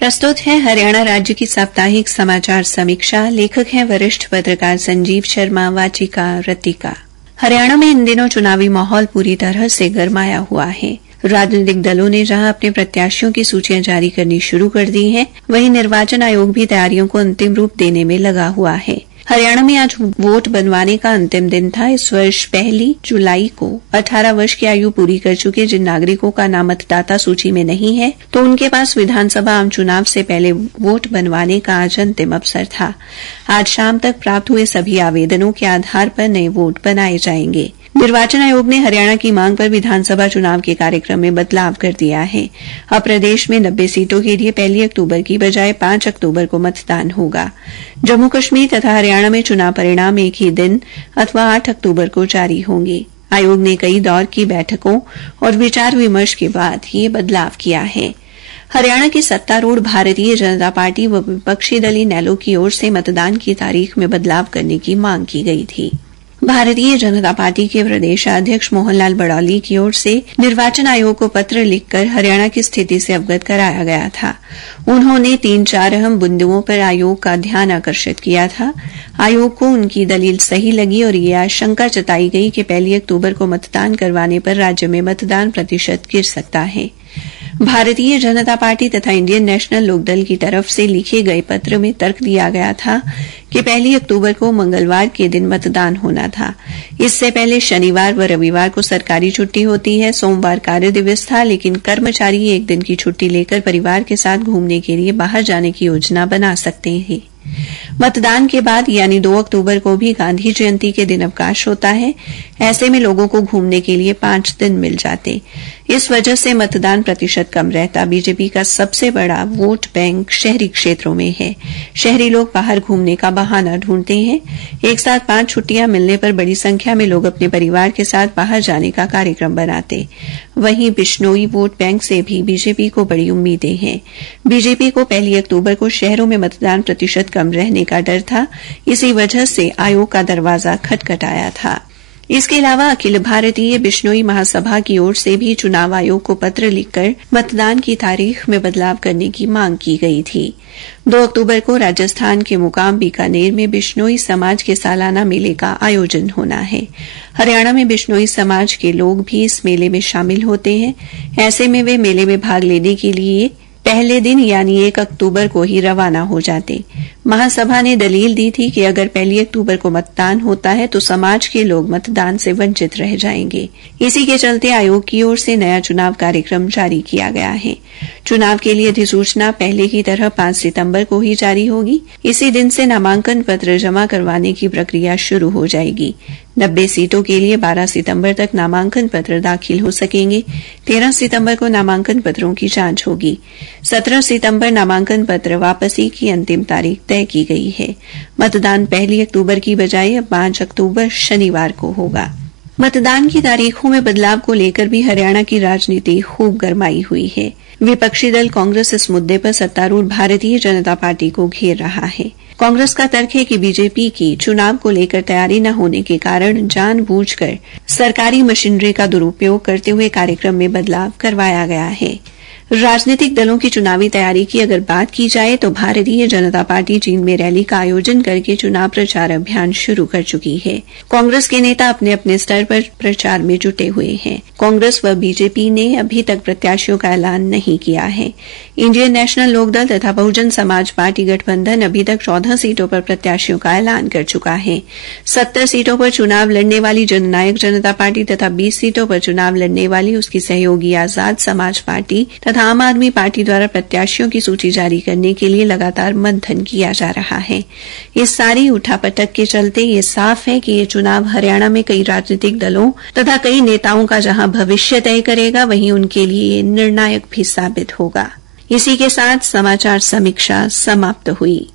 प्रस्तुत है हरियाणा राज्य की साप्ताहिक समाचार समीक्षा। लेखक हैं वरिष्ठ पत्रकार संजीव शर्मा, वाचिका रतिका। हरियाणा में इन दिनों चुनावी माहौल पूरी तरह से गरमाया हुआ है। राजनीतिक दलों ने जहां अपने प्रत्याशियों की सूचियां जारी करनी शुरू कर दी हैं, वहीं निर्वाचन आयोग भी तैयारियों को अंतिम रूप देने में लगा हुआ है। हरियाणा में आज वोट बनवाने का अंतिम दिन था। इस वर्ष 1 जुलाई को 18 वर्ष की आयु पूरी कर चुके जिन नागरिकों का नाम मतदाता सूची में नहीं है, तो उनके पास विधानसभा आम चुनाव से पहले वोट बनवाने का आज अंतिम अवसर था। आज शाम तक प्राप्त हुए सभी आवेदनों के आधार पर नए वोट बनाए जाएंगे। निर्वाचन आयोग ने हरियाणा की मांग पर विधानसभा चुनाव के कार्यक्रम में बदलाव कर दिया है। अब प्रदेश में 90 सीटों के लिए 1 अक्टूबर की बजाय 5 अक्टूबर को मतदान होगा। जम्मू कश्मीर तथा हरियाणा में चुनाव परिणाम एक ही दिन अथवा 8 अक्टूबर को जारी होंगे। आयोग ने कई दौर की बैठकों और विचार विमर्श के बाद ये बदलाव किया है। हरियाणा की सत्तारूढ़ भारतीय जनता पार्टी व विपक्षी दल इनेलो की ओर से मतदान की तारीख में बदलाव करने की मांग की गई थी। भारतीय जनता पार्टी के प्रदेशाध्यक्ष मोहनलाल बड़ौली की ओर से निर्वाचन आयोग को पत्र लिखकर हरियाणा की स्थिति से अवगत कराया गया था। उन्होंने 3-4 अहम बिंदुओं पर आयोग का ध्यान आकर्षित किया था। आयोग को उनकी दलील सही लगी और ये आशंका जताई गई कि 1 अक्टूबर को मतदान करवाने पर राज्य में मतदान प्रतिशत गिर सकता है। भारतीय जनता पार्टी तथा इंडियन नेशनल लोकदल की तरफ से लिखे गए पत्र में तर्क दिया गया था कि 1 अक्टूबर को मंगलवार के दिन मतदान होना था। इससे पहले शनिवार व रविवार को सरकारी छुट्टी होती है। सोमवार कार्य दिवस था, लेकिन कर्मचारी एक दिन की छुट्टी लेकर परिवार के साथ घूमने के लिए बाहर जाने की योजना बना सकते हैं। मतदान के बाद यानी 2 अक्टूबर को भी गांधी जयंती के दिन अवकाश होता है। ऐसे में लोगों को घूमने के लिए 5 दिन मिल जाते। इस वजह से मतदान प्रतिशत कम रहता। बीजेपी का सबसे बड़ा वोट बैंक शहरी क्षेत्रों में है। शहरी लोग बाहर घूमने का बहाना ढूंढते हैं। एक साथ 5 छुट्टियां मिलने पर बड़ी संख्या में लोग अपने परिवार के साथ बाहर जाने का कार्यक्रम बनाते। वहीं बिश्नोई वोट बैंक से भी बीजेपी को बड़ी उम्मीदें हैं। बीजेपी को 1 अक्टूबर को शहरों में मतदान प्रतिशत कम रहने का डर था। इसी वजह से आयोग का दरवाजा खटखटाया था। इसके अलावा अखिल भारतीय बिश्नोई महासभा की ओर से भी चुनाव आयोग को पत्र लिखकर मतदान की तारीख में बदलाव करने की मांग की गई थी। 2 अक्टूबर को राजस्थान के मुकाम बीकानेर में बिश्नोई समाज के सालाना मेले का आयोजन होना है। हरियाणा में बिश्नोई समाज के लोग भी इस मेले में शामिल होते हैं। ऐसे में वे मेले में भाग लेने के लिए पहले दिन यानी 1 अक्टूबर को ही रवाना हो जाते। महासभा ने दलील दी थी कि अगर 1 अक्टूबर को मतदान होता है तो समाज के लोग मतदान से वंचित रह जाएंगे। इसी के चलते आयोग की ओर से नया चुनाव कार्यक्रम जारी किया गया है। चुनाव के लिए अधिसूचना पहले की तरह 5 सितंबर को ही जारी होगी। इसी दिन से नामांकन पत्र जमा करवाने की प्रक्रिया शुरू हो जाएगी। 90 सीटों के लिए 12 सितंबर तक नामांकन पत्र दाखिल हो सकेंगे। 13 सितंबर को नामांकन पत्रों की जांच होगी। 17 सितंबर नामांकन पत्र वापसी की अंतिम तारीख तय की गई है। मतदान 1 अक्टूबर की बजाय अब 5 अक्टूबर शनिवार को होगा। मतदान की तारीखों में बदलाव को लेकर भी हरियाणा की राजनीति खूब गरमाई हुई है। विपक्षी दल कांग्रेस इस मुद्दे पर सत्तारूढ़ भारतीय जनता पार्टी को घेर रहा है। कांग्रेस का तर्क है कि बीजेपी की चुनाव को लेकर तैयारी न होने के कारण जानबूझकर सरकारी मशीनरी का दुरुपयोग करते हुए कार्यक्रम में बदलाव करवाया गया है। राजनीतिक दलों की चुनावी तैयारी की अगर बात की जाए तो भारतीय जनता पार्टी चीन में रैली का आयोजन करके चुनाव प्रचार अभियान शुरू कर चुकी है। कांग्रेस के नेता अपने अपने स्तर पर प्रचार में जुटे हुए हैं। कांग्रेस व बीजेपी ने अभी तक प्रत्याशियों का ऐलान नहीं किया है। इंडियन नेशनल लोकदल तथा बहुजन समाज पार्टी गठबंधन अभी तक 14 सीटों पर प्रत्याशियों का ऐलान कर चुका है। 70 सीटों पर चुनाव लड़ने वाली जननायक जनता पार्टी तथा 20 सीटों पर चुनाव लड़ने वाली उसकी सहयोगी आजाद समाज पार्टी तथा आम आदमी पार्टी द्वारा प्रत्याशियों की सूची जारी करने के लिए लगातार मंथन किया जा रहा है। इस सारी उठापटक के चलते ये साफ है कि ये चुनाव हरियाणा में कई राजनीतिक दलों तथा कई नेताओं का जहां भविष्य तय करेगा, वहीं उनके लिए निर्णायक भी साबित होगा। इसी के साथ समाचार समीक्षा समाप्त हुई।